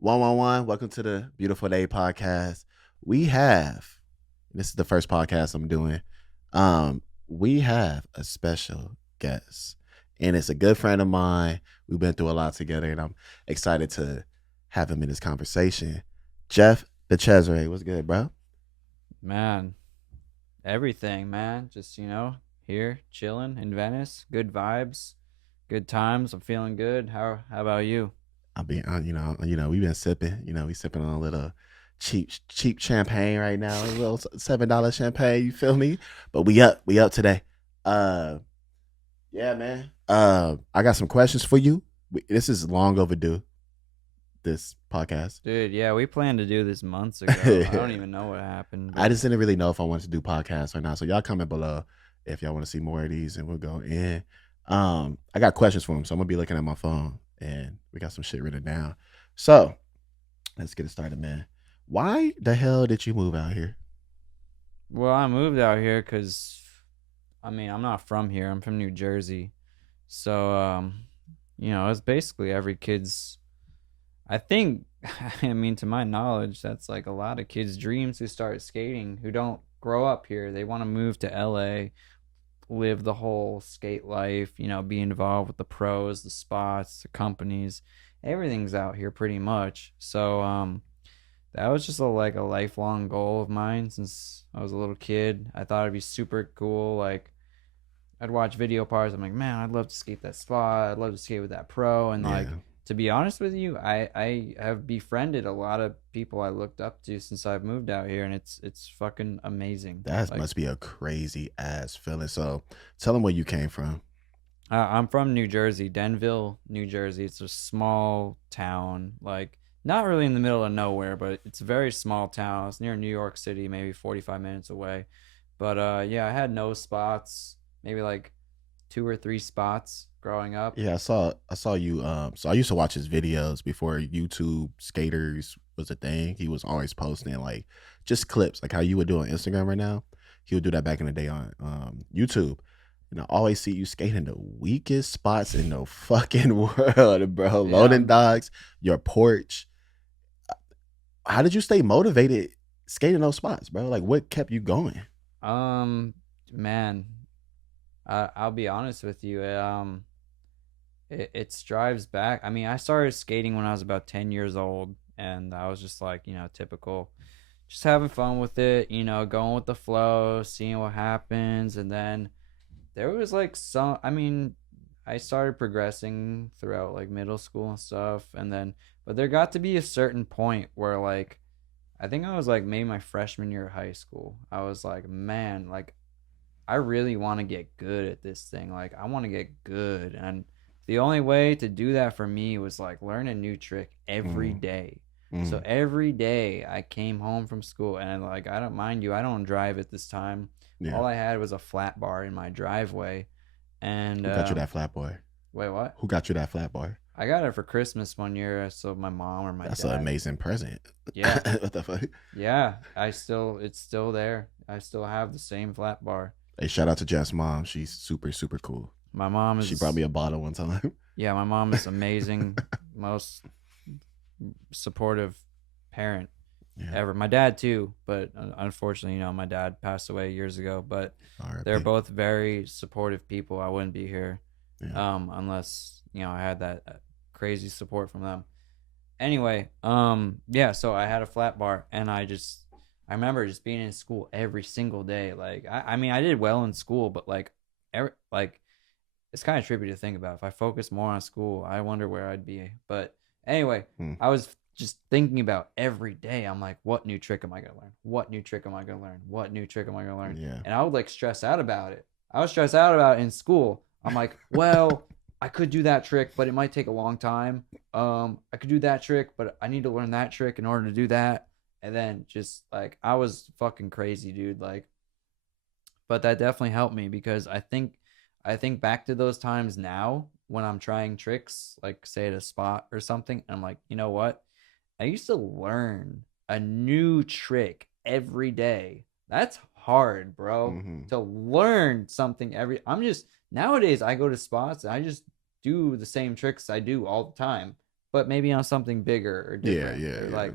111, welcome to the Beautiful Day podcast. This is the first podcast I'm doing. We have a special guest, and it's a good friend of mine. We've been through a lot together, and I'm excited to have him in this conversation. Jeff Dechesare, what's good, bro? Man, everything, man. Just, here chilling in Venice. Good vibes, good times. I'm feeling good. How about you? I'll be, we've been sipping. We sipping on a little cheap champagne right now, a little $7 champagne. You feel me? But we up today. Uh, yeah, man. I got some questions for you. This is long overdue. This podcast. Dude, yeah, we planned to do this months ago. I don't even know what happened, I but just didn't really know if I wanted to do podcasts or not. So y'all comment below if y'all want to see more of these, and we'll go in. I got questions for him, so I'm gonna be looking at my phone, and we got some shit written down. So let's get it started, man. Why the hell did you move out here? well, I moved out here cuz I'm not from here. I'm from New Jersey. So, it's basically every kid's I think to my knowledge, that's like a lot of kids' dreams who start skating who don't grow up here. They want to move to LA, live the whole skate life, be involved with the pros, the spots, the companies. Everything's out here pretty much. So that was just a lifelong goal of mine since I was a little kid. I thought it'd be super cool. Like I'd watch video parts. I'm like, man, I'd love to skate that spot. I'd love to skate with that pro. And like, Yeah, to be honest with you, I have befriended a lot of people I looked up to since I've moved out here, and it's fucking amazing. that Like, must be a crazy ass feeling. So tell them where you came from. I'm from New Jersey, Denville, New Jersey. It's a small town, like not really in the middle of nowhere, but it's a very small town. It's near New York City, maybe 45 minutes away. But yeah, I had no spots, maybe like two or three spots growing up. Yeah, I saw you. So I used to watch his videos before YouTube skaters was a thing. He was always posting like just clips, like how you would do on Instagram right now. He would do that back in the day on YouTube. And I always see you skating the weakest spots in the fucking world, bro. Yeah, Loading docks, your porch. How did you stay motivated skating those spots, bro? Like what kept you going? um, man, I'll be honest with you. It strives back. I started skating when I was about 10 years old, and I was just like, typical, just having fun with it, going with the flow, seeing what happens. And then there was like I started progressing throughout like middle school and stuff. And then, but there got to be a certain point where like, I think I was like maybe my freshman year of high school. I was like, man, like I really want to get good at this thing. Like I want to get good, and the only way to do that for me was like learn a new trick every Mm, day. So mm, every day I came home from school, and like I don't mind you, I don't drive at this time. yeah. All I had was a flat bar in my driveway, and Who got you that flat boy? wait, what? Who got you that flat boy? I got it for Christmas one year, so my mom or my That's an dad. amazing present. Yeah, What the fuck? yeah. It's still there. I still have the same flat bar. Hey, shout out to Jeff's mom. She's super, super cool. My mom She brought me is a bottle one time. Yeah, my mom is amazing. Most supportive parent Yeah. ever. My dad too, but unfortunately, my dad passed away years ago. But they're R.I.P. both very supportive people. I wouldn't be here, Yeah. unless I had that crazy support from them. Anyway, yeah. So I had a flat bar, and I remember just being in school every single day. Like, I did well in school, but like, like it's kind of trippy to think about. If I focused more on school, I wonder where I'd be. But anyway, Hmm. I was just thinking about every day. I'm like, what new trick am I gonna learn? What new trick am I gonna learn? What new trick am I gonna learn? Yeah. And I would like stress out about it. I was stressed out about it in school. I'm like, well, I could do that trick, but it might take a long time. I could do that trick, but I need to learn that trick in order to do that. And then just like I was fucking crazy, dude. Like, but that definitely helped me because I think back to those times now when I'm trying tricks, like say at a spot or something, and I'm like, you know what? I used to learn a new trick every day. That's hard, bro. Hmm. To learn something I'm just nowadays I go to spots and I just do the same tricks I do all the time. but maybe on something bigger or Yeah, different. yeah, Or yeah. like,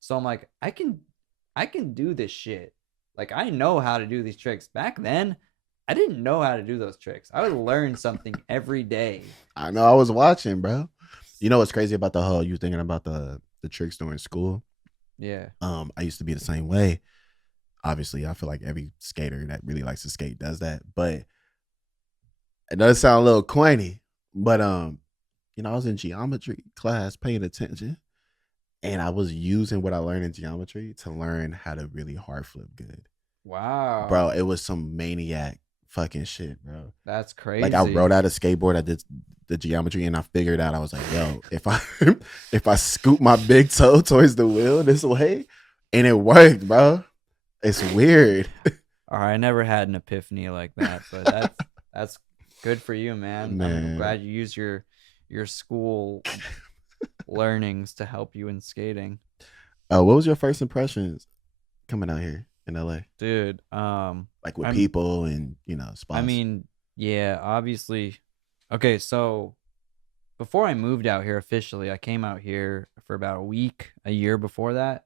so I'm like, I can do this shit. Like I know how to do these tricks. Back then, I didn't know how to do those tricks. I would learn something every day. I know. I was watching, bro. You know what's crazy about the whole you thinking about the tricks during school? Yeah. I used to be the same way. Obviously, I feel like every skater that really likes to skate does that. But it does sound a little corny. But I was in geometry class paying attention. And I was using what I learned in geometry to learn how to really hard flip good. Bro, Wow. it was some maniac fucking shit, bro. That's Like I crazy. wrote out a skateboard, I did the geometry and I figured out I was like, yo, if I if I scoop my big toe towards the wheel this way, and it worked, bro. It's weird. All right, I never had an epiphany like that, but that's good for you, man. I'm Man. glad you use your school learnings to help you in skating. What was your first impressions coming out here in LA? Dude, Like with I'm people and, I spots. mean, yeah, obviously. Okay, so before I moved out here officially, I came out here for about a week, a year before that.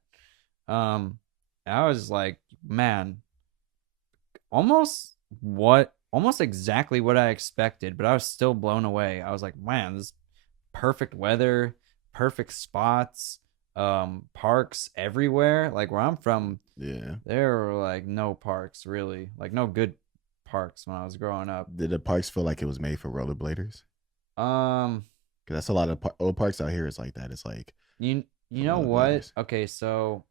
Um, and I was like, man, almost exactly what I expected, but I was still blown away. I was like, man, this perfect weather, perfect spots, parks everywhere. Like where I'm from, Yeah. there were like no parks really, like no good parks when I was growing up. Did the parks feel like it was made for rollerbladers? Um, Because that's a lot of old parks out here. It's like that. It's like you for know what? rollerbladers. Okay, so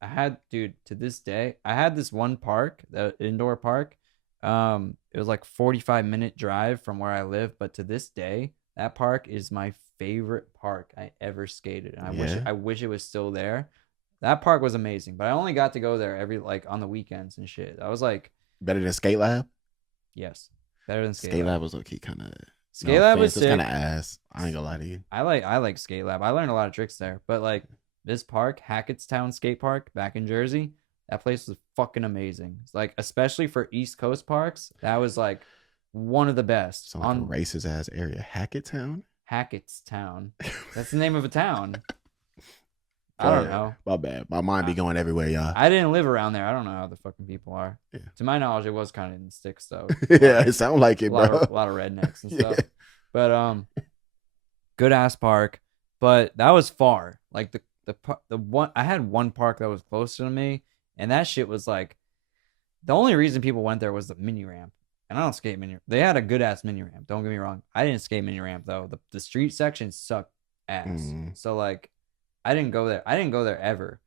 I had, dude, to this day, I had this one park, the indoor park. It was like 45-minute drive from where I live, but to this day, that park is my favorite park I ever skated. And Yeah. I wish it was still there. That park was amazing, but I only got to go there every like on the weekends and shit. I was like, Better than Skate Lab? yes, better than Skate Skate Lab. Lab was low key kind of, no Skate Lab was offense, it's kind of sick. ass. I ain't gonna lie to you. I like Skate Lab. I learned a lot of tricks there. But like this park, Hackettstown Skate Park back in Jersey, that place was fucking amazing. It's like especially for East Coast parks, that was like one of the best Sound like a on racist ass area. Hackettstown? Hackettstown. That's the name of a town. Go I don't ahead. know. My bad. My mind be I, going everywhere, y'all. I didn't live around there. I don't know how the fucking people are. Yeah, To my knowledge, it was kind of in the sticks though. yeah, it sound like it, bro. A lot of rednecks and Yeah. stuff. But good ass park, but that was far. Like the one I had one park that was closer to me, and that shit was like the only reason people went there was the mini ramp. And I don't skate mini. They had a good ass mini ramp. Don't get me wrong. I didn't skate mini ramp though. The street section sucked ass. Mm. So like, I didn't go there. I didn't go there ever.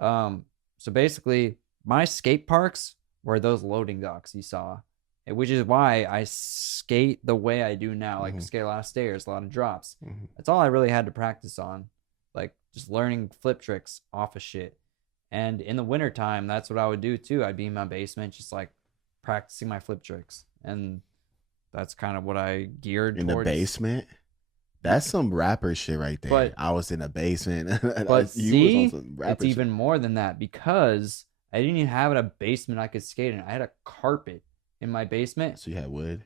So basically, my skate parks were those loading docks you saw, which is why I skate the way I do now. Like Mhm. skate a lot of stairs, a lot of drops. Mhm. That's all I really had to practice on, like just learning flip tricks off of shit. And in the wintertime, that's what I would do too. I'd be in my basement, just like practicing my flip tricks, and that's kind of what I geared In the towards. basement? That's some rapper shit right there. But I was in a basement. but You was on see, some rapper it's shit. even more than that because I didn't even have a basement I could skate in. I had a carpet in my basement. So you had wood?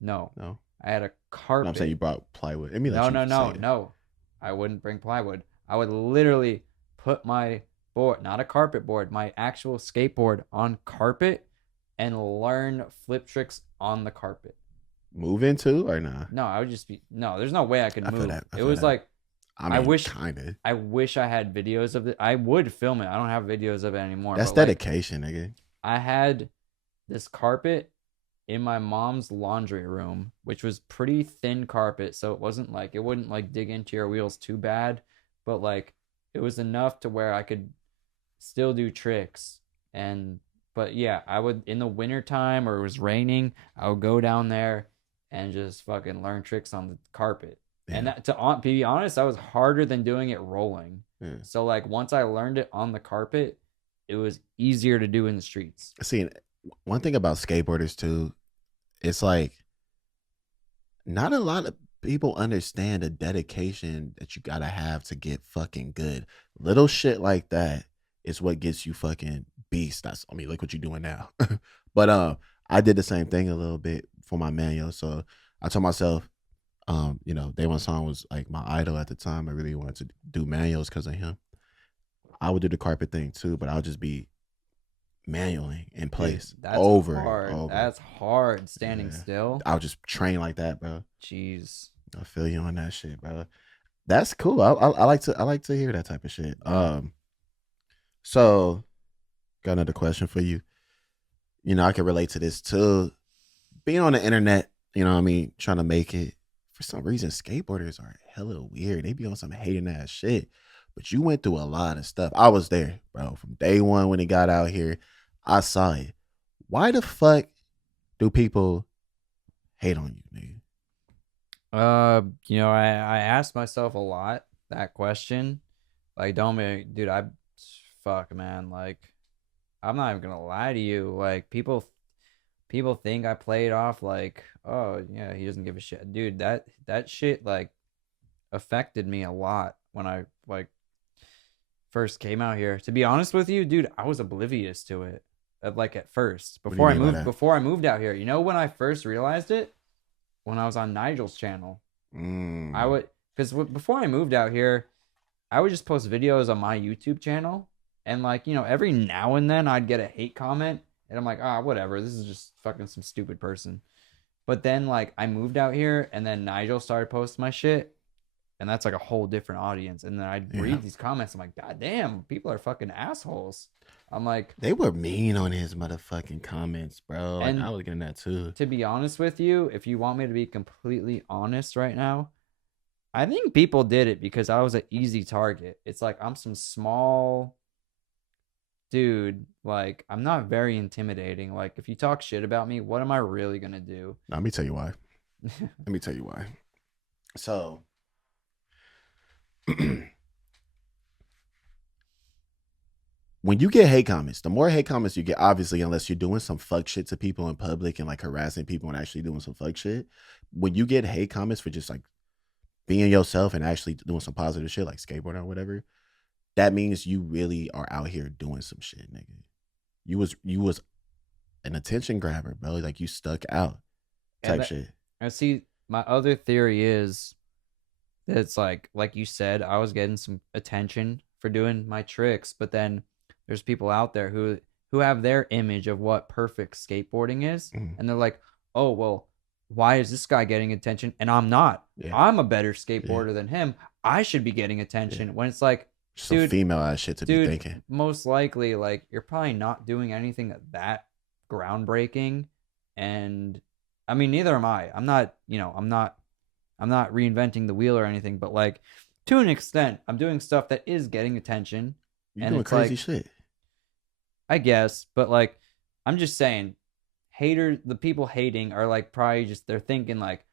No, No. I had a No, carpet. I'm saying you brought plywood. I mean, No. I wouldn't bring plywood. I would literally put my board, not a carpet board, my actual skateboard on carpet and learn flip tricks on the carpet. Move into or nah? No, I would just be no. There's no way I could I feel move. that. I It feel was that. like I mean, wish kind of. I wish I had videos of it. I would film it. I don't have videos of it anymore. That's but like, dedication, nigga. I had this carpet in my mom's laundry room, which was pretty thin carpet, so it wasn't like it wouldn't like dig into your wheels too bad, but like it was enough to where I could still do tricks. And but yeah, I would in the winter time or it was raining, I would go down there and just fucking learn tricks on the carpet. Yeah. And that, to be honest, that was harder than doing it rolling. Yeah. So like once I learned it on the carpet, it was easier to do in the streets. See, one thing about skateboarders too, it's like not a lot of people understand the dedication that you gotta have to get fucking good. Little shit like that is what gets you fucking beast. I mean, look what you're doing now. But I did the same thing a little bit for my man, yo. So I told myself You know, Day One Song was like my idol at the time. I really wanted to do manuals because of him. I would do the carpet thing too, but I'll just be manualing in Dude, place that's over and hard. over. That's hard standing Yeah. still. I'll just train like that, bro. Jeez. I feel you on that shit, bro. That's cool. I like to hear that type of shit. So got another question for you. You know, I can relate to this too. Being on the internet, you know what I mean, trying to make it. For some reason, skateboarders are hella weird. They be on some hating ass shit. But you went through a lot of stuff. I was there, bro. From day one when it got out here, I saw it. Why the fuck do people hate on you, nigga? I asked myself a lot that question. Like, don't be, dude, fuck, man. Like, I'm not even gonna lie to you. Like, people think I play it off like, oh yeah, he doesn't give a shit, dude. That shit like affected me a lot when I like first came out here. To be honest with you, dude, I was oblivious to it. Like at first, What do you mean by that? before I moved out here. You know when I first realized it? When I was on Nigel's channel. I would, because before I moved out here, I would just post videos on my YouTube channel, and like every now and then I'd get a hate comment, and I'm like, ah, whatever, this is just fucking some stupid person. But then like I moved out here, and then Nigel started posting my shit, and that's like a whole different audience. And then I'd read these comments, I'm like, god damn, people are fucking assholes. I'm like, they were mean on his motherfucking comments, bro. Like and I was getting that too. to be honest with you, if you want me to be completely honest right now, I think people did it because I was an easy target. It's like I'm some small dude. Like I'm not very intimidating. Like if you talk shit about me, what am I really gonna do? Now, let me tell you why. Let me tell you why. So when you get hate comments, the more hate comments you get, obviously, unless you're doing some fuck shit to people in public and like harassing people and actually doing some fuck shit, when you get hate comments for just like being yourself and actually doing some positive shit like skateboarding or whatever, that means you really are out here doing some shit, nigga. You was an attention grabber, bro. Like you stuck out type shit. I see. My other theory is that it's like you said, I was getting some attention for doing my tricks, but then there's people out there who have their image of what perfect skateboarding is, and they're like, oh well, why is this guy getting attention and I'm not? Yeah. I'm a better skateboarder than him. I should be getting attention. When it's like, some dude, female ass shit to be thinking. Most likely, like you're probably not doing anything that groundbreaking, and I mean neither am I. I'm not reinventing the wheel or anything, but like to an extent, I'm doing stuff that is getting attention. You're doing crazy shit. I guess, but like I'm just saying, the people hating are like probably just they're thinking like,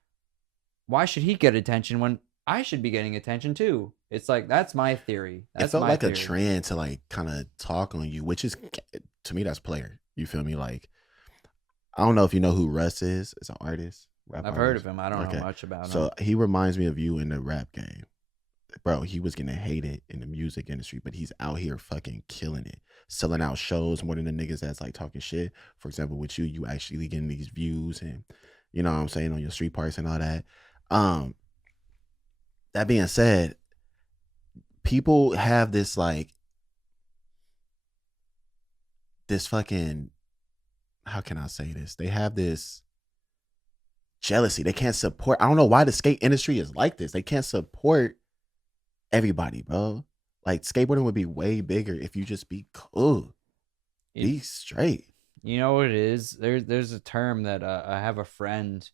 why should he get attention when I should be getting attention too? It's like that's my theory. It felt like a trend to like kind of talk on you, which is to me that's player. You feel me? Like I don't know if you know who Russ is. It's an artist. I've heard of him. I don't know much about him. So he reminds me of you in the rap game. Bro, he was getting hated in the music industry, but he's out here fucking killing it. Selling out shows more than the niggas that's like talking shit. For example, with you actually getting these views and you know what I'm saying on your street parts and all that. That being said, people have this like this fucking how can I say this? They have this jealousy. They can't support. I don't know why the skate industry is like this. They can't support everybody, bro. Like skateboarding would be way bigger if you just be cool, be straight. You know what it is? There's a term that I have a friend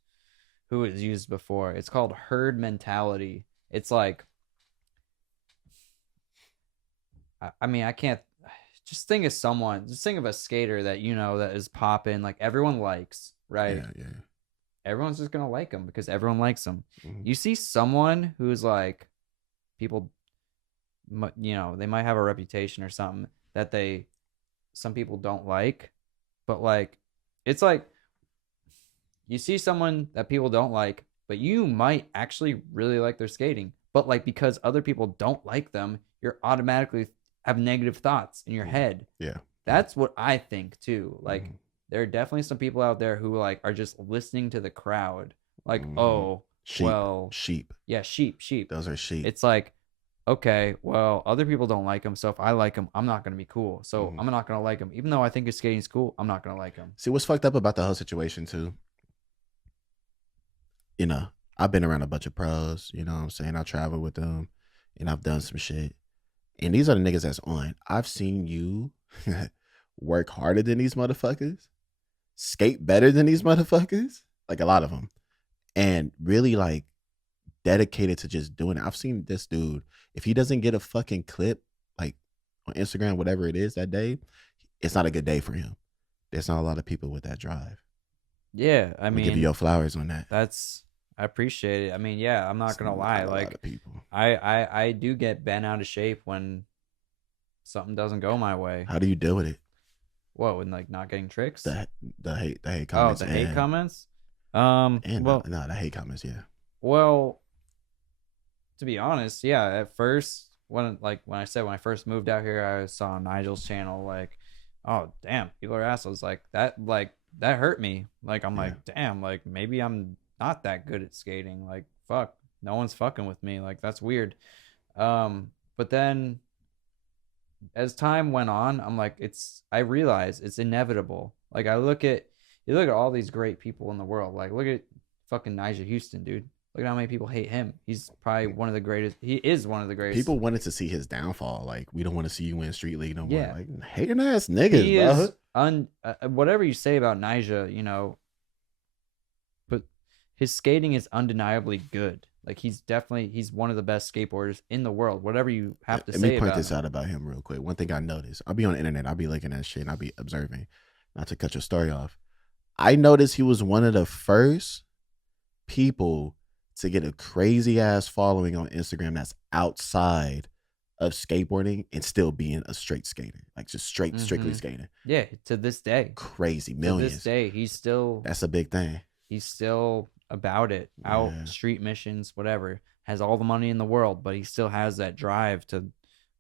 who has used before. It's called herd mentality. It's like, I mean, I can't just think of someone. Just think of a skater that that is popping, like everyone likes, right? Yeah. Everyone's just gonna like them because everyone likes them. You see someone who's like, people, they might have a reputation or something that some people don't like, but like, it's like you see someone that people don't like, but you might actually really like their skating, but like because other people don't like them, you're automatically have negative thoughts in your head. Yeah, that's what I think too. Like there are definitely some people out there who like are just listening to the crowd, like oh well, sheep. yeah, sheep. Those are sheep. It's like, okay, well, other people don't like him, so if I like him, I'm not gonna be cool. So Mhm. I'm not gonna like him, even though I think his skating's cool. I'm not gonna like him. See, what's fucked up about the whole situation too? You know, I've been around a bunch of pros. You know what I'm saying? I travel with them, and I've done some shit. And these are the niggas that's on. I've seen you work harder than these motherfuckers, skate better than these motherfuckers, like a lot of them, and really like dedicated to just doing it. I've seen this dude, if he doesn't get a fucking clip like on Instagram, whatever it is that day, it's not a good day for him. There's not a lot of people with that drive. Yeah, I I'm mean, give you your flowers on that. I appreciate it. I mean, yeah, I'm not gonna lie. Not a lot Like, of people. I do get bent out of shape when something doesn't go my way. How do you deal with it? What, with like not getting tricks? The hate Oh, comments. the hate comments. And Well, no, the hate comments. Yeah. well, to be honest, yeah. At first, when I first moved out here, I saw Nigel's channel. Like, oh damn, people are assholes. Like that hurt me. Like I'm like, damn, like maybe I'm not that good at skating. Like fuck, no one's fucking with me. Like that's weird. But then as time went on, I'm like, I realize it's inevitable. Like you look at all these great people in the world. Like look at fucking Nigel Houston, dude. Look at how many people hate him. He's probably one of the greatest. He is one of the greatest. People wanted to see his downfall. Like, we don't want to see you win street league no more. Yeah. Like, hating ass niggas, He bro. is whatever you say about Nyjah, you know, but his skating is undeniably good. Like he's one of the best skateboarders in the world. Whatever you have to say about him. Let me point this out about him real quick. One thing I noticed, I'll be on the internet, I'll be looking at shit, and I'll be observing. Not to cut your story off. I noticed he was one of the first people to get a crazy ass following on Instagram that's outside of skateboarding and still being a straight skater, like just strictly skating. Yeah, to this day, crazy millions. To this day, that's a big thing. He's still about it, out street missions, whatever. Has all the money in the world, but he still has that drive to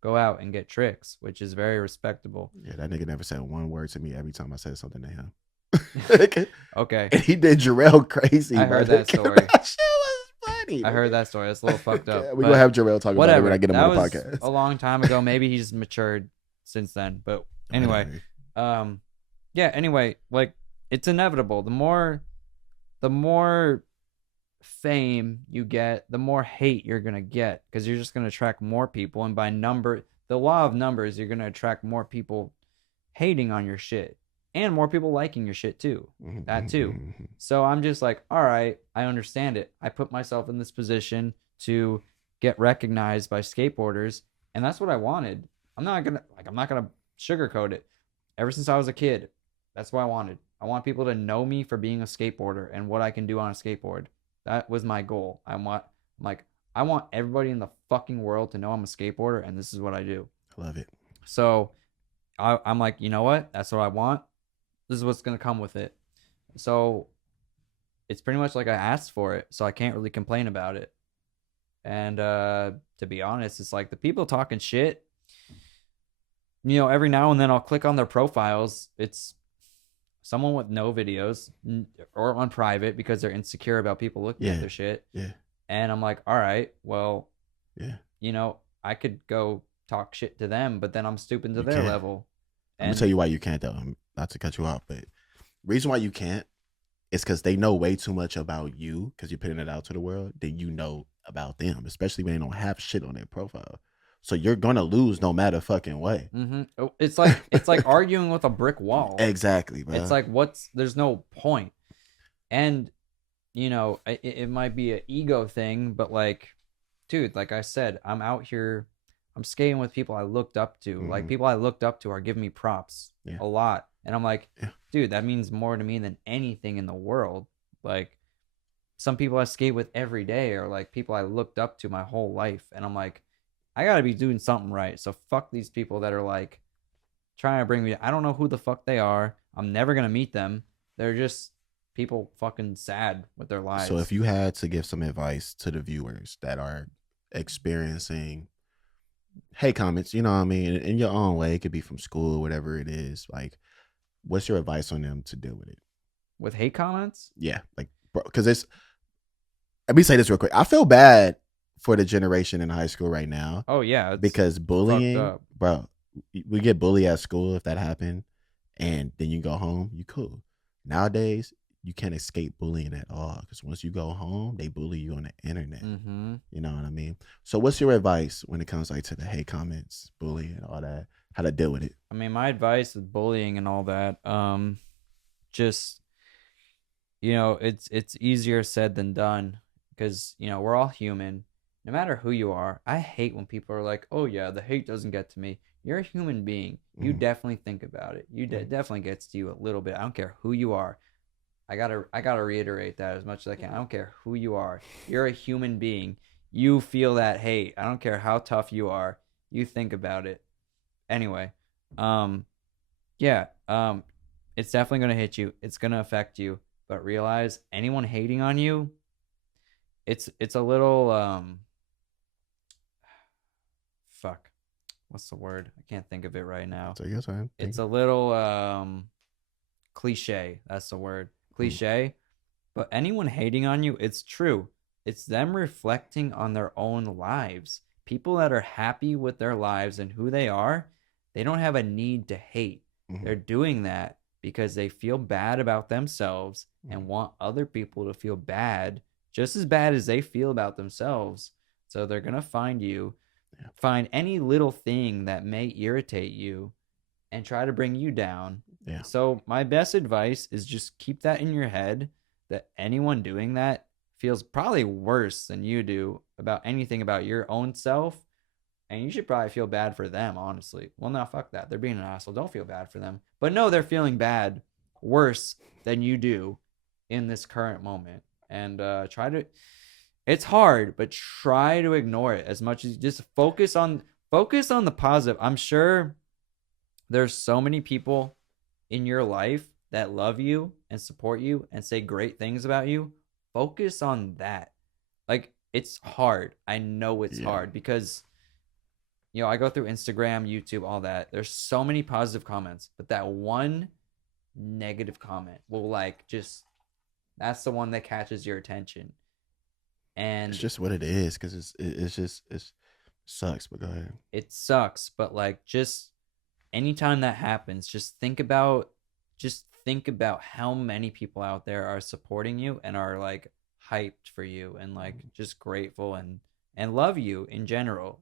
go out and get tricks, which is very respectable. Yeah, that nigga never said one word to me every time I said something to him. Okay, and he did Jarrell crazy. I heard that story. That shit was funny. I heard that story. That's a little fucked up. We're gonna have Jarrell talk about it when I get him on the podcast. A long time ago. Maybe he's matured since then. But anyway, yeah. Anyway, like it's inevitable. The more fame you get, the more hate you're gonna get because you're just gonna attract more people, and by the law of numbers, you're gonna attract more people hating on your shit. And more people liking your shit too. That too. So I'm just like, all right, I understand it. I put myself in this position to get recognized by skateboarders, and that's what I wanted. I'm not gonna sugarcoat it. Ever since I was a kid, that's what I wanted. I want people to know me for being a skateboarder and what I can do on a skateboard. That was my goal. I want everybody in the fucking world to know I'm a skateboarder, and this is what I do. I love it. So I'm like, you know what? That's what I want. This is what's going to come with it. So it's pretty much like I asked for it, so I can't really complain about it. And to be honest, it's like the people talking shit, you know, every now and then I'll click on their profiles. It's someone with no videos or on private because they're insecure about people looking at their shit. Yeah. And I'm like, all right, well, you know, I could go talk shit to them, but then I'm stooping to their level. I'm gonna tell you why you can't though. Not to cut you off, but reason why you can't is because they know way too much about you because you're putting it out to the world than you know about them, especially when they don't have shit on their profile. So you're gonna lose no matter fucking way. It's like arguing with a brick wall. Exactly, bro. It's like there's no point. And you know, it might be an ego thing, but like, dude, like I said, I'm out here. I'm skating with people I looked up to. Like people I looked up to are giving me props a lot. And I'm like, dude, that means more to me than anything in the world. Like some people I skate with every day are like people I looked up to my whole life. And I'm like, I gotta be doing something right. So fuck these people that are like trying to bring me. I don't know who the fuck they are. I'm never gonna meet them. They're just people fucking sad with their lives. So if you had to give some advice to the viewers that are experiencing hate comments, you know what I mean, in your own way, it could be from school, whatever it is, like, what's your advice on them to deal with it? With hate comments? Yeah, like, bro, because let me say this real quick. I feel bad for the generation in high school right now Oh yeah, it's because fucked bullying, up. bro, we get bullied at school if that happened, and then you go home, you cool. Nowadays, you can't escape bullying at all because once you go home, they bully you on the internet. Mm-hmm. You know what I mean? So, what's your advice when it comes like to the hate comments, bullying, all that? How to deal with it? I mean, my advice with bullying and all that, just it's easier said than done because we're all human. No matter who you are, I hate when people are like, "Oh yeah, the hate doesn't get to me." You're a human being. You Mm-hmm. definitely think about it. Definitely gets to you a little bit. I don't care who you are. I gotta reiterate that as much as I can. I don't care who you are. You're a human being. You feel that hate. I don't care how tough you are. You think about it. Anyway, um, yeah, it's definitely gonna hit you. It's gonna affect you. But realize anyone hating on you, it's a little fuck. What's the word? I can't think of it right now. So, yes, I am. It's a little cliche. That's the word. Cliche. But anyone hating on you, it's true. It's them reflecting on their own lives. People that are happy with their lives and who they are, they don't have a need to hate. Mm-hmm. They're doing that because they feel bad about themselves and want other people to feel bad, just as bad as they feel about themselves. So they're going to find you, find any little thing that may irritate you and try to bring you down. Yeah. So my best advice is just keep that in your head that anyone doing that feels probably worse than you do about anything about your own self. And you should probably feel bad for them, honestly. Well, no, fuck that. They're being an asshole. Don't feel bad for them. But no, they're feeling bad worse than you do in this current moment. And it's hard, but try to ignore it as much as just focus on the positive. I'm sure there's so many people in your life that love you and support you and say great things about you. Focus on that. Like, it's hard. I know it's hard because I go through Instagram, YouTube, all that. There's so many positive comments, but that one negative comment will that's the one that catches your attention. And it's just what it is because it sucks. But go ahead. It sucks, but just anytime that happens, just think about how many people out there are supporting you and are hyped for you and just grateful and love you in general.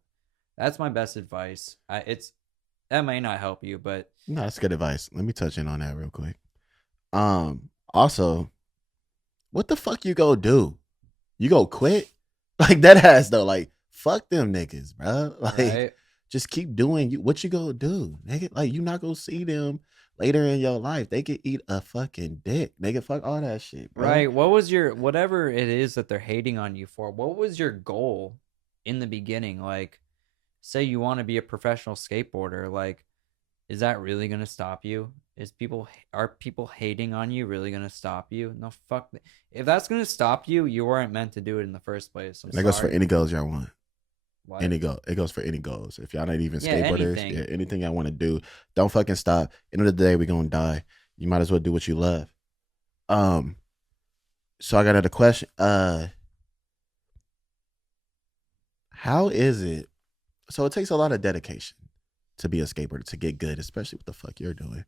That's my best advice. That may not help you, but no, that's good advice. Let me touch in on that real quick. Also, what the fuck you go do? You go quit? Like that ass though. Like fuck them niggas, bro. Like right? just keep doing what you gonna do, nigga. Like you not gonna see them later in your life. They could eat a fucking dick, nigga. Fuck all that shit, bro. Right. What was whatever it is that they're hating on you for? What was your goal in the beginning? Say you want to be a professional skateboarder. Is that really gonna stop you? Are people hating on you really gonna stop you? No, fuck. If that's gonna stop you, you weren't meant to do it in the first place. That goes for any goals y'all want. What? Any goal. It goes for any goals. If y'all not even Yeah, skateboarders, anything. Anything y'all want to do, don't fucking stop. End of the day, we gonna die. You might as well do what you love. So I got another question. How is it? So it takes a lot of dedication to be a skateboarder, to get good, especially what the fuck you're doing.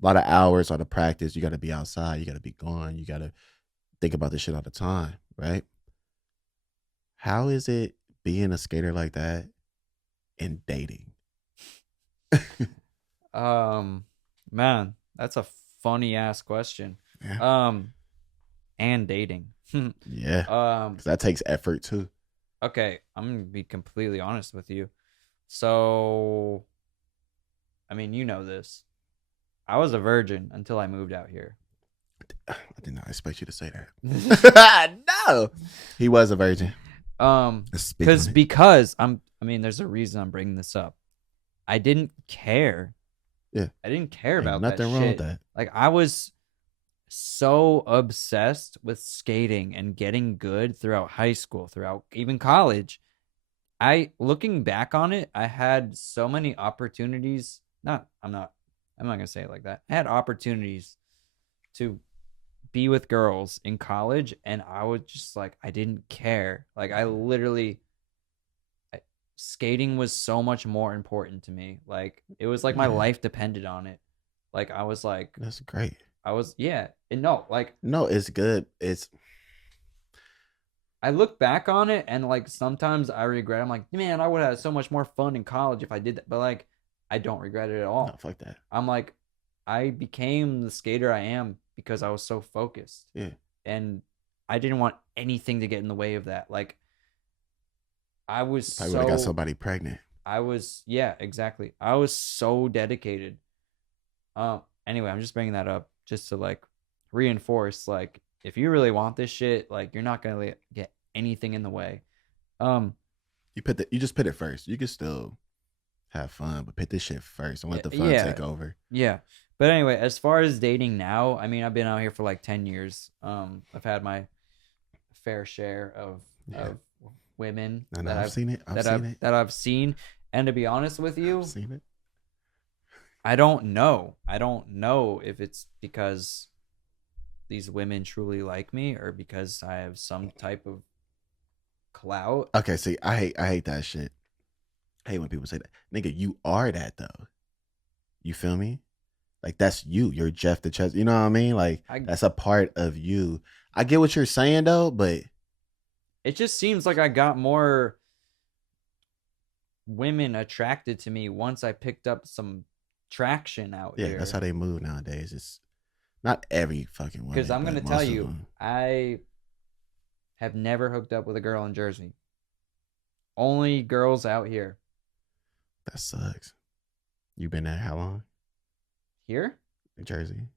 A lot of hours, a lot of practice. You got to be outside. You got to be gone. You got to think about this shit all the time, right? How is it being a skater like that and dating? Man, that's a funny ass question. Yeah. And dating. Yeah. 'Cause that takes effort too. Okay, I'm gonna be completely honest with you. So, I mean, you know this. I was a virgin until I moved out here. I did not expect you to say that. No, he was a virgin. Because there's a reason I'm bringing this up. I didn't care. Yeah, I didn't care Ain't about nothing that wrong shit. with that. I was so obsessed with skating and getting good throughout high school, throughout even college. Looking back on it, I had so many opportunities. I'm not gonna say it like that. I had opportunities to be with girls in college, and I was just like, I didn't care. Like, I literally, skating was so much more important to me. Like, it was like my Yeah, life depended on it. Like, I was like, that's great. yeah, and no, like, No, it's good. It's I look back on it and like sometimes I regret. I'm like, man, I would have had so much more fun in college if I did that. But like, I don't regret it at no, all. fuck that. I'm like, I became the skater I am because I was so focused, Yeah, and I didn't want anything to get in the way of that. Like, I was probably would have got so, somebody pregnant. yeah, exactly. I was so dedicated. Anyway, I'm just bringing that up just to like reinforce, like, if you really want this shit, like, you're not gonna get anything in the way. Um, You just put it first. You can still have fun, but put this shit first. Don't let the fun yeah, take over. yeah. But anyway, as far as dating now, I mean, I've been out here for like 10 years. I've had my fair share Yeah, of women I know. that I've seen it. I've that seen I've it. that I've seen. And to be honest with I've you, seen it. I don't know. I don't know if it's because these women truly like me or because I have some type of clout. Okay, see, I hate that shit. I hate when people say that. Nigga, you are that though. You feel me? Like that's you. You're Jeff the Chess. You know what I mean? Like I that's a part of you. I get what you're saying though, but It just seems like I got more women attracted to me once I picked up some traction out yeah, that's how here. they move nowadays. It's not every fucking Because woman, I'm but gonna tell most of you, them. I have never hooked up with a girl in Jersey. Only girls out here. That sucks. You been there how long? Here? In Jersey?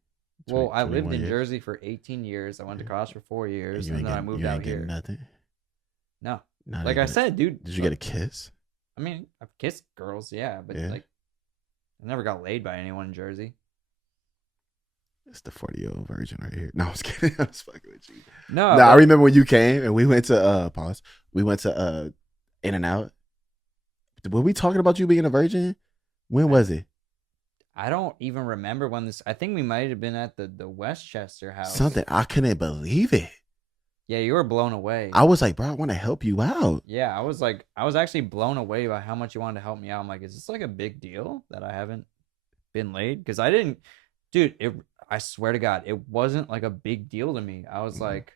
Well, I lived 21 in years? Jersey for 18 years. I went to Yeah. college for 4 years, And and then I moved you out ain't getting here. nothing. No, Not like I even said, dude. did you get a kiss? I mean, I've kissed girls, yeah, but Yeah. like, I never got laid by anyone in Jersey. It's the 40-year-old virgin right here. No, I was kidding. I was fucking with you. No, No, I but remember when you came and we went to pause. We went to In and Out. Were we talking about you being a virgin? When was it? I don't even remember when this. I think we might have been at the Westchester house. Something I couldn't believe it. Yeah, you were blown away. I was like, bro, I want to help you out. Yeah, I was like, I was actually blown away by how much you wanted to help me out. I'm like, is this like a big deal that I haven't been laid? Because I didn't, dude. I swear to God, it wasn't like a big deal to me. I was like,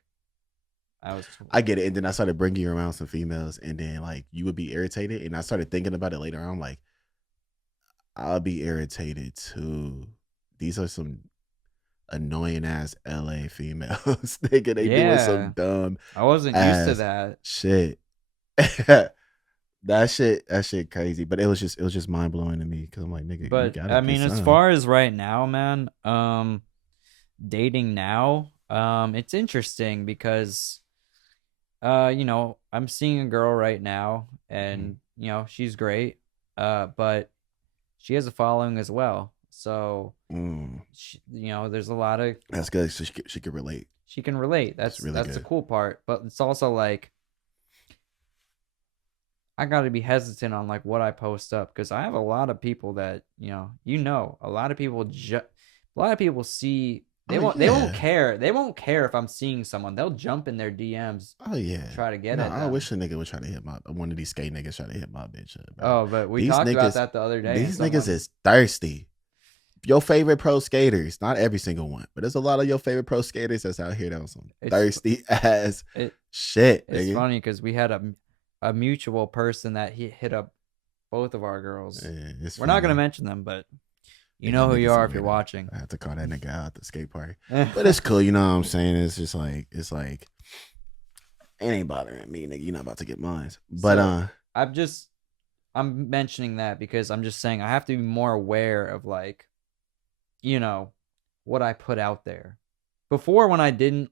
I was. I get it. And then I started bringing you around some females, and then like you would be irritated. And I started thinking about it later. I'm like, I'll be irritated too. These are some annoying ass LA females. They doing some Yeah, dumb I wasn't used to ass that. shit. that shit crazy. But it was just mind blowing to me because I'm like, nigga, you But gotta I get mean, as some. far as right now, man, dating now, it's interesting because, I'm seeing a girl right now, and she's great, but she has a following as well. So, Mm, there's a lot of that's good. So she could relate. she can relate. That's really That's the good. cool part. But it's also like I got to be hesitant on like what I post up because I have a lot of people that a lot of people a lot of people see Oh they won't yeah. care if I'm seeing someone. They'll jump in their DMs, Oh yeah. try to get No, at I them. wish a nigga would try to hit my one of these skate niggas try to hit my bitch up, bro. Oh, but we These talked about niggas, that the other day. And these niggas is thirsty. Your favorite pro skaters, not every single one, but there's a lot of your favorite pro skaters that's out here that on some thirsty ass shit. It's nigga. funny because we had a mutual person that he hit up both of our girls. Yeah, We're not gonna mention them, but you know who you are if you're watching. I have to call that nigga out at the skate party, but it's cool. You know what I'm saying? It's just like it ain't bothering me, nigga. You're not about to get mine. But so, I'm mentioning that because I'm just saying I have to be more aware of like, what I put out there. Before when I didn't,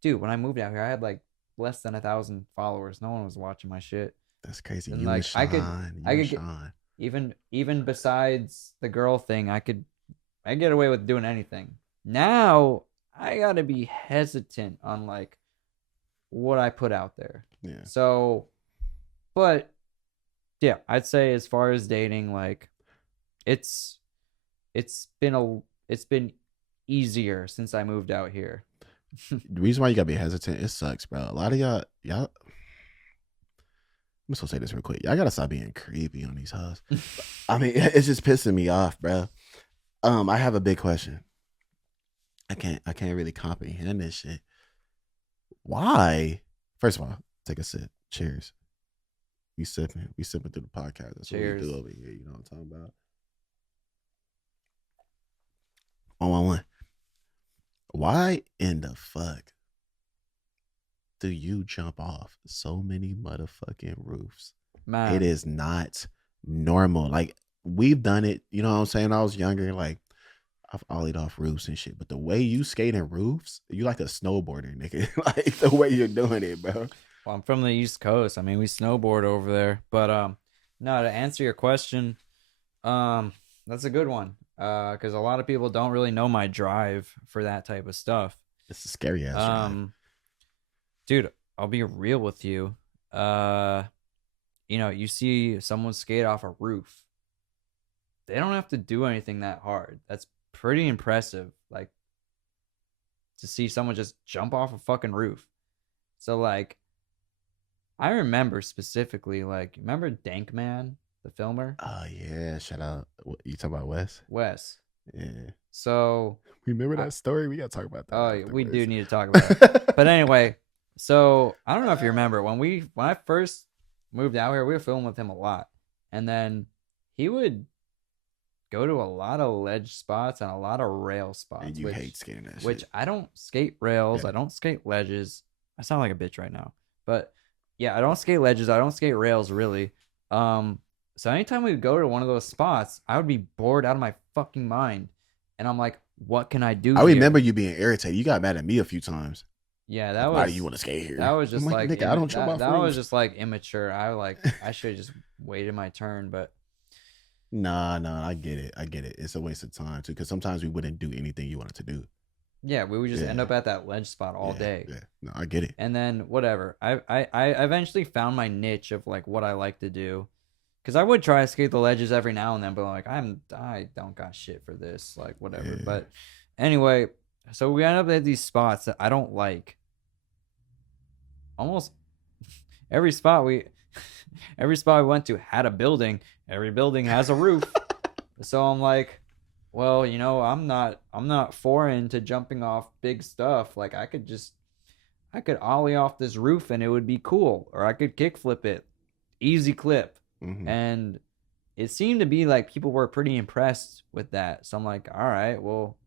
dude, when I moved out here, I had like less than 1,000 followers. No one was watching my shit. that's crazy. And You like and Sean, I could get, even besides the girl thing, I get away with doing anything. Now I gotta be hesitant on like what I put out there. Yeah. So, but yeah, I'd say as far as dating, like it's been easier since I moved out here. The reason why you gotta be hesitant, it sucks, bro. A lot of y'all. I'm just gonna say this real quick. Y'all gotta stop being creepy on these hoes. I mean, it's just pissing me off, bro. I have a big question. I can't really comprehend this shit. Why? First of all, take a sip. Cheers. We sipping through the podcast. That's Cheers. what we do over here. You know what I'm talking about? 111. Why in the fuck do you jump off so many motherfucking roofs? Man, It is not normal. Like, we've done it, you know what I'm saying? I was younger, like I've ollied off roofs and shit. But the way you skate in roofs, you like a snowboarder, nigga. Like the way you're doing it, bro. well, I'm from the East Coast. I mean, we snowboard over there. But no, to answer your question, that's a good one. Because a lot of people don't really know my drive for that type of stuff. It's a scary ass drive. Dude, I'll be real with you. You see someone skate off a roof. They don't have to do anything that hard. That's pretty impressive. Like, to see someone just jump off a fucking roof. So, like, I remember specifically, like, remember Dank Man, the filmer? Oh yeah, shout out. You talking about Wes? Wes. Yeah. So Remember that story? We gotta talk about that. oh, we do need to talk about it. But anyway, so I don't know if you remember when I first moved out here, we were filming with him a lot, and then he would go to a lot of ledge spots and a lot of rail spots. And you hate skating that shit. Which I don't skate rails. Yeah. I don't skate ledges. I sound like a bitch right now, but yeah, I don't skate ledges. I don't skate rails really. So anytime we would go to one of those spots, I would be bored out of my fucking mind, and I'm like, what can I do? I remember you being irritated. You got mad at me a few times. Yeah, that was. Why do you want to skate here? That was just like nigga, I don't jump off that roofs. was just like immature. I should have just waited my turn, but Nah, I get it. It's a waste of time too, because sometimes we wouldn't do anything you wanted to do. yeah, we would just end Yeah. up at that ledge spot all day. Yeah, no, I get it. And then whatever. I eventually found my niche of like what I like to do. Cause I would try to skate the ledges every now and then, but like I don't got shit for this, like whatever. Yeah. But anyway, so we end up at these spots that I don't like. Almost every spot we went to had a building. Every building has a roof. So I'm like, well, I'm not foreign to jumping off big stuff. Like I could ollie off this roof and it would be cool, or I could kickflip it, easy clip. Mhm. And it seemed to be like people were pretty impressed with that. So I'm like, all right, well,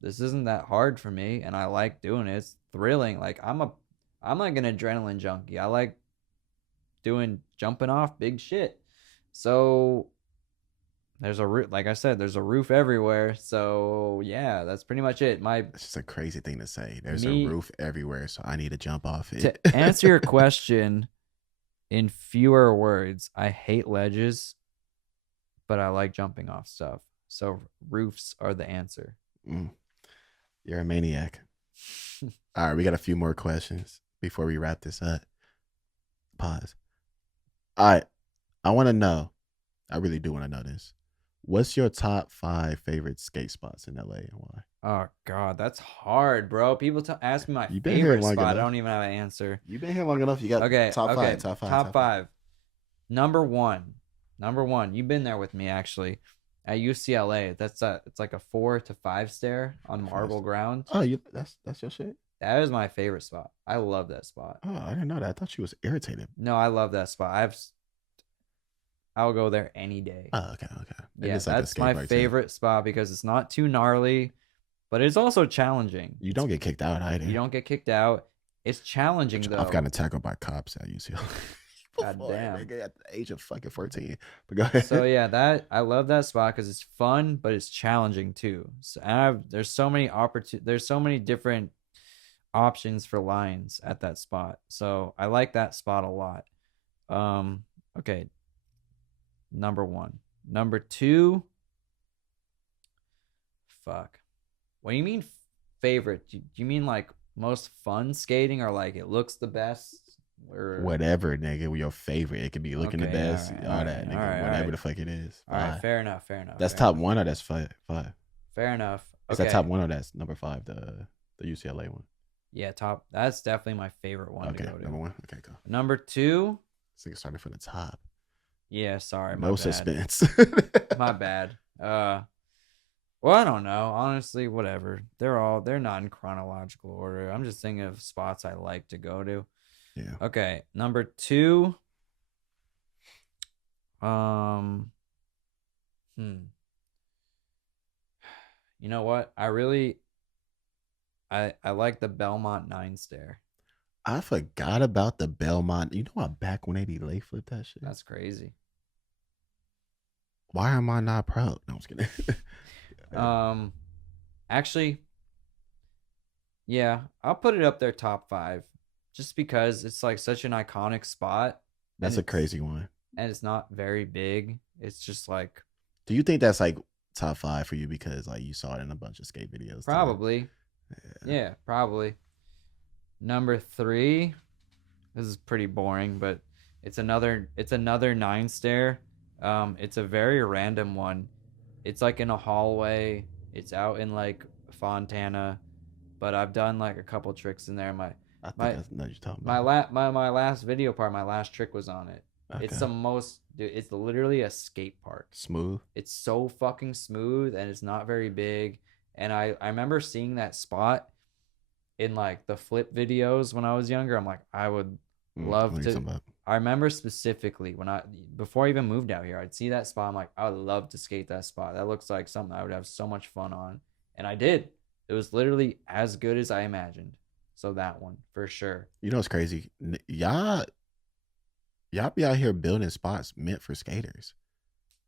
this isn't that hard for me, and I like doing it. It's thrilling. Like I'm like an adrenaline junkie. I like jumping off big shit. So there's a roof, like I said, there's a roof everywhere. So yeah, that's pretty much it. It's just a crazy thing to say. There's a roof everywhere, so I need to jump off it. To answer your question in fewer words, I hate ledges, but I like jumping off stuff. So roofs are the answer. You're a maniac. All right, we got a few more questions before we wrap this up. Pause. All right, I want to know. I really do want to know this. What's your top 5 favorite skate spots in LA and why? Oh God, that's hard, bro. People ask me my You've been here favorite long spot. I enough. don't even have an answer. You've been here long enough. You got Okay, top five. Number one. You've been there with me actually at UCLA. It's like a 4 to 5 stair on marble ground. Oh, that's your shit? That is my favorite spot. I love that spot. Oh, I didn't know that. I thought you was irritated. No, I love that spot. I'll go there any day. Oh, okay. Yeah, that's my favorite spot because it's not too gnarly, but it's also challenging. You don't get kicked out either. You don't get kicked out. It's challenging though. I've gotten tackled by cops at UCLA. God damn. At the age of fucking 14. But go ahead. So yeah, I love that spot because it's fun, but it's challenging too. So there's so many different options for lines at that spot. So I like that spot a lot. Okay. Number 1. Number 2. Fuck. What do you mean favorite? Do you mean like most fun skating, or like it looks the best? Or whatever, nigga, your favorite. It could be looking the best, all that, nigga. Whatever the fuck it is. All right, fair enough. That's top 1 or that's 5? Fair enough. Is that top 1 or that's number 5, the UCLA one? Yeah, top. That's definitely my favorite one to Okay, go to. number one. Okay, go. Number two. So you started from the top. Yeah, sorry, my No bad. suspense. My bad. Well, I don't know. Honestly, whatever. They're not in chronological order. I'm just thinking of spots I like to go to. Yeah. Okay, number two. Um, hmm. You know what? I like the Belmont 9 stair. I forgot about the Belmont. You know how back when they be late flip that shit? That's crazy. Why am I not proud? No, I'm just kidding. Um, actually, yeah, I'll put it up there top 5 just because it's like such an iconic spot That's and a crazy one. and it's not very big. It's just like Do you think that's like top 5 for you because like you saw it in a bunch of skate videos? probably. Yeah. Yeah, probably. Number 3, this is pretty boring, but it's another 9 stair. It's a very random one. It's like in a hallway. It's out in like Fontana, but I've done like a couple tricks in there. I think My that's what you're talking my about. my last video part, my last trick was on it. It's Okay. the most dude, it's literally a skate park. Smooth. It's so fucking smooth and it's not very big. And I remember seeing that spot in like the flip videos when I was younger. I'm like, I would love to. I remember specifically before I even moved out here, I'd see that spot. I'm like, I would love to skate that spot. That looks like something I would have so much fun on. And I did. It was literally as good as I imagined. So that one for sure. You know what's crazy? Y'all be out here building spots meant for skaters.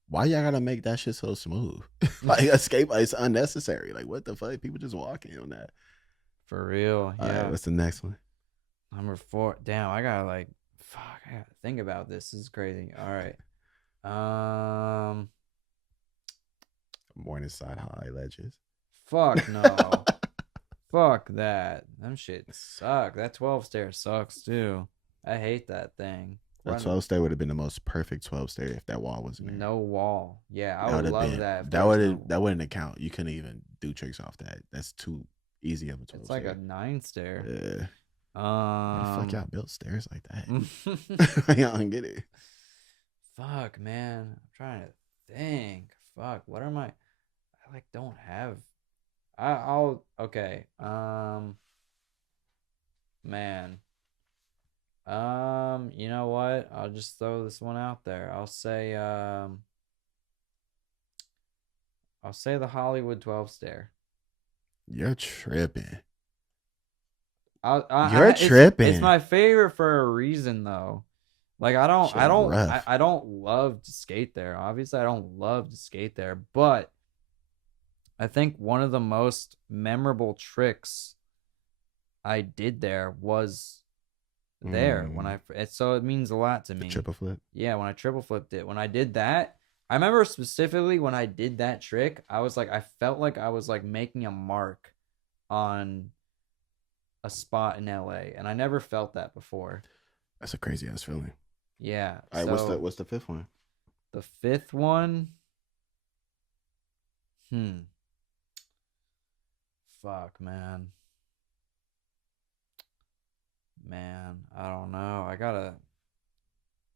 Why y'all gotta make that shit so smooth? Like a skate bike is unnecessary. Like what the fuck? People just walking on that. For real. Yeah. All right, what's the next one? Number 4. Damn, I gotta think about this. This is crazy. All right. Morningside High Ledges. Fuck no. Fuck that. Them shit suck. That 12 stair sucks too. I hate that thing. That 12 stair would have been the most perfect 12 stair if that wall wasn't there. No wall. Yeah, I would love that. That wouldn't count. You couldn't even do tricks off that. That's too easy of a 12 It's like stair. a 9 stair. Yeah. How the fuck y'all built stairs like that? Y'all don't get it. Fuck, man. I'm trying to think. Fuck, what are my? I don't have. I'll okay. Man. You know what? I'll just throw this one out there. I'll say the Hollywood 12 stair. You're tripping. You're tripping. It's my favorite for a reason though. Like I don't love to skate there. Obviously I don't love to skate there, but I think one of the most memorable tricks I did there was there so it means a lot to me. Triple flip. Yeah, when I triple flipped it. When I did that, I remember specifically when I did that trick, I felt like I was like making a mark on a spot in LA, and I never felt that before. That's a crazy ass feeling. Yeah. All right, what's the 5th one? The 5th one. Fuck, man. I don't know.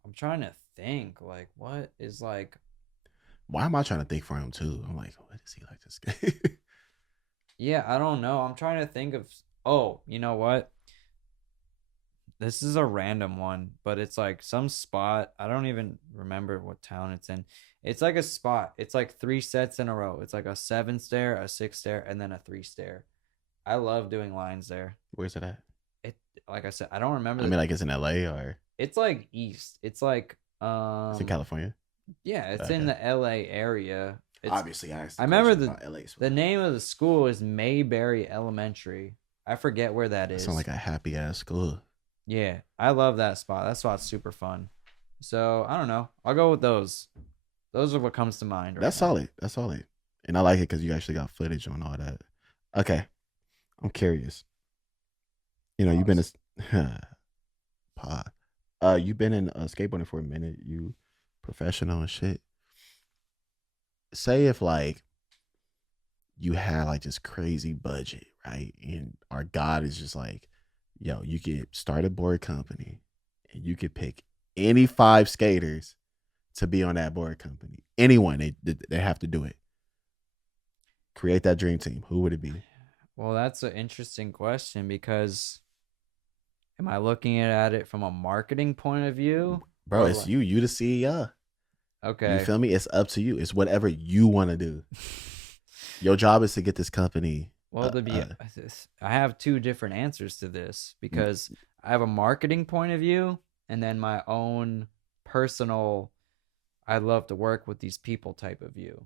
I'm trying to think. Like, what is like? Why am I trying to think for him too? I'm like, what does he like to skate? Yeah, I don't know. I'm trying to think of. Oh, you know what? This is a random one, but it's like some spot. I don't even remember what town it's in. It's like a spot. It's like 3 sets in a row. It's like a 7 stair, a 6 stair, and then a 3 stair. I love doing lines there. Where's it at? Like I said, I don't remember. I mean, like it's in LA or it's like east. It's like it's in California. Yeah, it's in the LA area. Obviously, I remember the name of the school is Mayberry Elementary. I forget where that is. Sounds like a happy ass school. Yeah, I love that spot. That spot's super fun. So I don't know. I'll go with those. Those are what comes to mind. That's solid. That's solid. And I like it because you actually got footage on all that. Okay, I'm curious. You know, you've been you've been in skateboarding for a minute. You professional and shit. Say if like you had like this crazy budget, right? And our God is just like, yo, you could start a board company and you could pick any 5 skaters to be on that board company. Anyone, they have to do it. Create that dream team. Who would it be? Well, that's an interesting question because am I looking at it from a marketing point of view Bro, or it's like you the CEO. You okay. feel me? It's up to you. It's whatever you want to do. Your job is to get this company. Well, to be I have two different answers to this because I have a marketing point of view and then my own personal I love to work with these people type of view.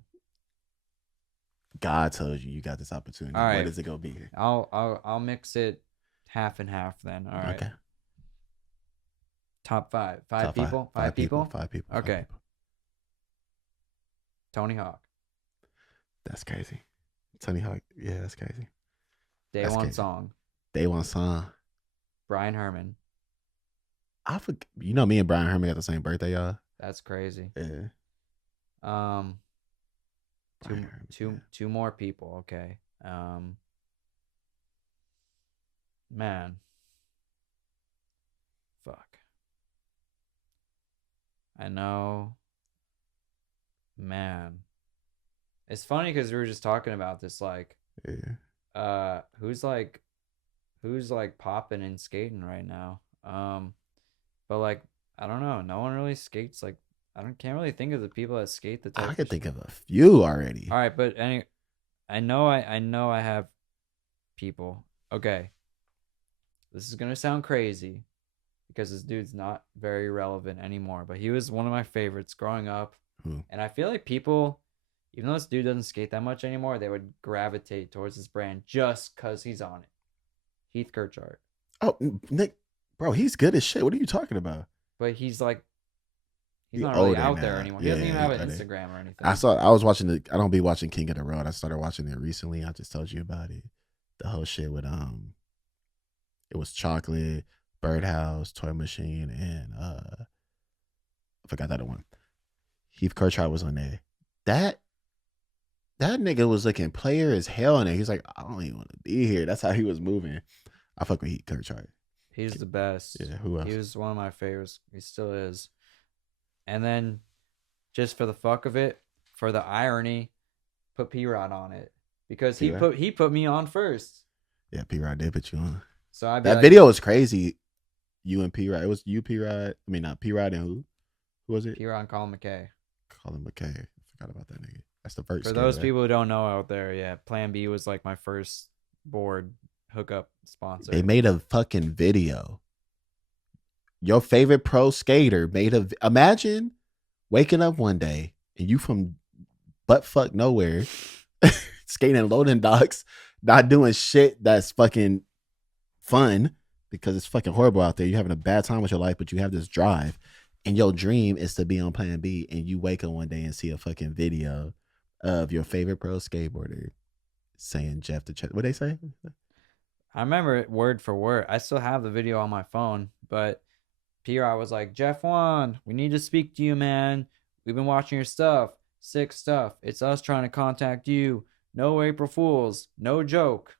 God told you got this opportunity. All What right. is it gonna be? I'll mix it half and half then. All right. Okay. Top five. Five Top people? Five people? 5 people. Okay. 5 people. Tony Hawk. That's crazy. Tony Hawk. Yeah, that's crazy. Day That's One crazy. Song. Day One Song. Brian Herman. I forget. You know, me and Brian Herman got the same birthday, y'all. That's crazy. Yeah. Um Brian Herman, yeah. two more people. Okay. Man. Fuck. I know. Man. It's funny because we were just talking about this, like, who's like popping and skating right now. But like I don't know. No one really skates like can't really think of the people that skate the type I of could shit. think of a few already. All right, but I know I have people. Okay. This is gonna sound crazy because this dude's not very relevant anymore, but he was one of my favorites growing up. Who? And I feel like people, even though this dude doesn't skate that much anymore, they would gravitate towards this brand just because he's on it. Heath Kirchart. Oh, Nick, bro, he's good as shit. What are you talking about? But he's like, he's He not really older out now. there anymore. He Yeah, doesn't even have he an older. Instagram or anything. I was watching I don't be watching King of the Road. I started watching it recently. I just told you about it. The whole shit with it was Chocolate, Birdhouse, Toy Machine, and I forgot that one. Heath Kirchart was on there. That nigga was looking player as hell in it. He's like, I don't even want to be here. That's how he was moving. I fuck with Heath Kirchart. He's the best. Yeah, who else? He was one of my favorites. He still is. And then, just for the fuck of it, for the irony, put P-Rod on it because he put me on first. Yeah, P-Rod did put you on. So that video was crazy. You and P-Rod. It was you, P-Rod. I mean, not P-Rod and who? Who was it? P-Rod and Colin McKay. Colin McKay. I forgot about that nigga. That's the first. For those people who don't know out there, yeah, Plan B was like my first board hookup sponsor. They made a fucking video. Your favorite pro skater imagine waking up one day and you from buttfuck nowhere skating loading docks, not doing shit that's fucking fun because it's fucking horrible out there. You're having a bad time with your life, but you have this drive and your dream is to be on Plan B, and you wake up one day and see a fucking video of your favorite pro skateboarder saying Jeff the Chest. What they say? I remember it word for word. I still have the video on my phone, but P-Rod was like, Jeff Wan, we need to speak to you, man. We've been watching your stuff. Sick stuff. It's us trying to contact you. No April Fools. No joke.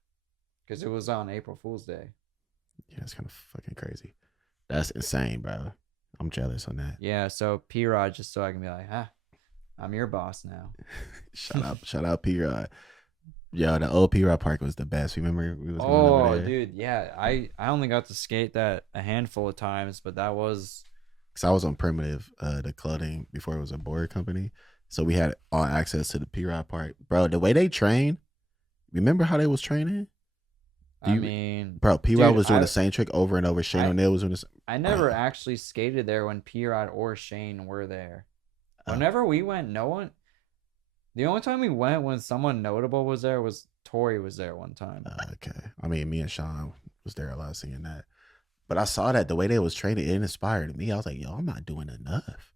Because it was on April Fool's Day. Yeah, it's kind of fucking crazy. That's insane, bro. I'm jealous on that. Yeah, so P-Rod, just so I can be like, I'm your boss now. Shout out P-Rod. Yo, the old P-Rod Park was the best. Remember we was going over there? Dude, yeah. I only got to skate that a handful of times, but that was... Because I was on Primitive, the clothing, before it was a board company. So we had all access to the P-Rod Park. Bro, the way they train, remember how they was training? Bro, P-Rod was doing the same trick over and over. Shane O'Neill was doing the same. I never actually skated there when P-Rod or Shane were there. Whenever we went, no one... The only time we went when someone notable was there was Tori was there one time. Okay. I mean, me and Sean was there a lot seeing that. But I saw that the way they was training, it inspired me. I was like, yo, I'm not doing enough.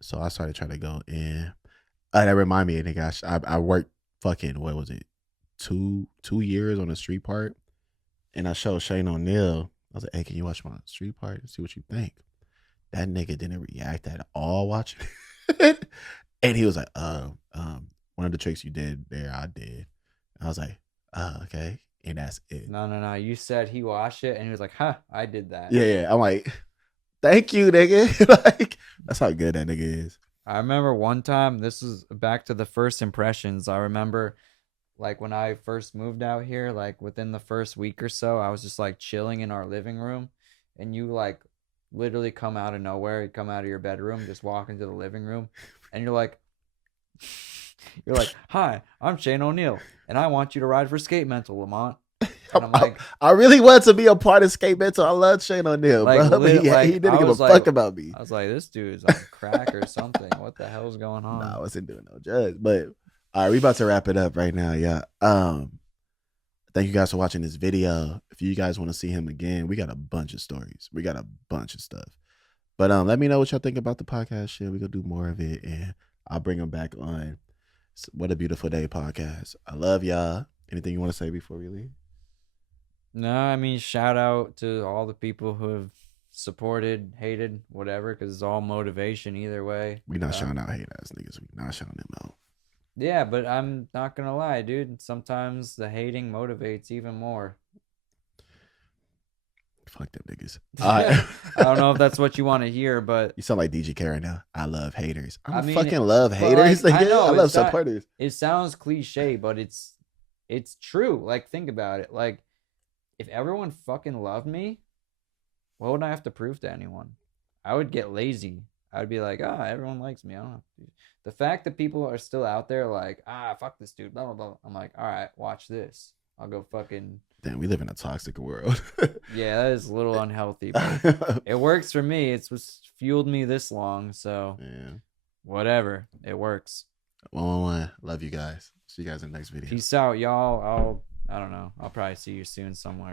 So I started trying to go in. That remind me, nigga, I worked fucking, what was it? 2 years on a street part. And I showed Shane O'Neill. I was like, hey, can you watch my street part and see what you think? That nigga didn't react at all watching it. And he was like, one of the tricks you did there, I did. And I was like, Okay. And that's it. No. You said he washed it, and he was like, "Huh, I did that." Yeah. I'm like, thank you, nigga. Like, that's how good that nigga is. I remember one time. This is back to the first impressions. I remember, like when I first moved out here, like within the first week or so, I was just like chilling in our living room, and you like literally come out of nowhere. You come out of your bedroom, just walk into the living room, and you're like, "Hi, I'm Shane O'Neill, and I want you to ride for Skate Mental, Lamont." And I'm like, I really want to be a part of Skate Mental. I love Shane O'Neill, like, bro. But he didn't give a fuck about me. I was like, this dude's on crack or something. What the hell's going on? Nah, I wasn't doing no drugs. But all right, we about to wrap it up right now. Yeah. Thank you guys for watching this video. If you guys want to see him again, we got a bunch of stories. We got a bunch of stuff. But let me know what y'all think about the podcast shit. We gonna do more of it, and I'll bring him back on What a Beautiful Day podcast. I love y'all. Anything you want to say before we leave? No, I mean, shout out to all the people who have supported, hated, whatever, because it's all motivation either way. We not shouting out hate ass niggas. We not shouting them out. Yeah, but I'm not gonna lie, dude. Sometimes the hating motivates even more. Fuck them niggas. I don't know if that's what you want to hear, but you sound like DGK right now. I love haters. I mean, fucking love haters. Like, I love supporters. It sounds cliche, but it's true. Like, think about it. Like, if everyone fucking loved me, what would I have to prove to anyone? I would get lazy. I'd be like, everyone likes me. I don't know. The fact that people are still out there like, fuck this dude, blah, blah, blah. I'm like, all right, watch this. I'll go fucking... Damn, we live in a toxic world. Yeah, that is a little unhealthy, but it works for me. It's what's fueled me this long, so yeah. Whatever. It works. 111. Love you guys. See you guys in the next video. Peace out, y'all. I don't know. I'll probably see you soon somewhere.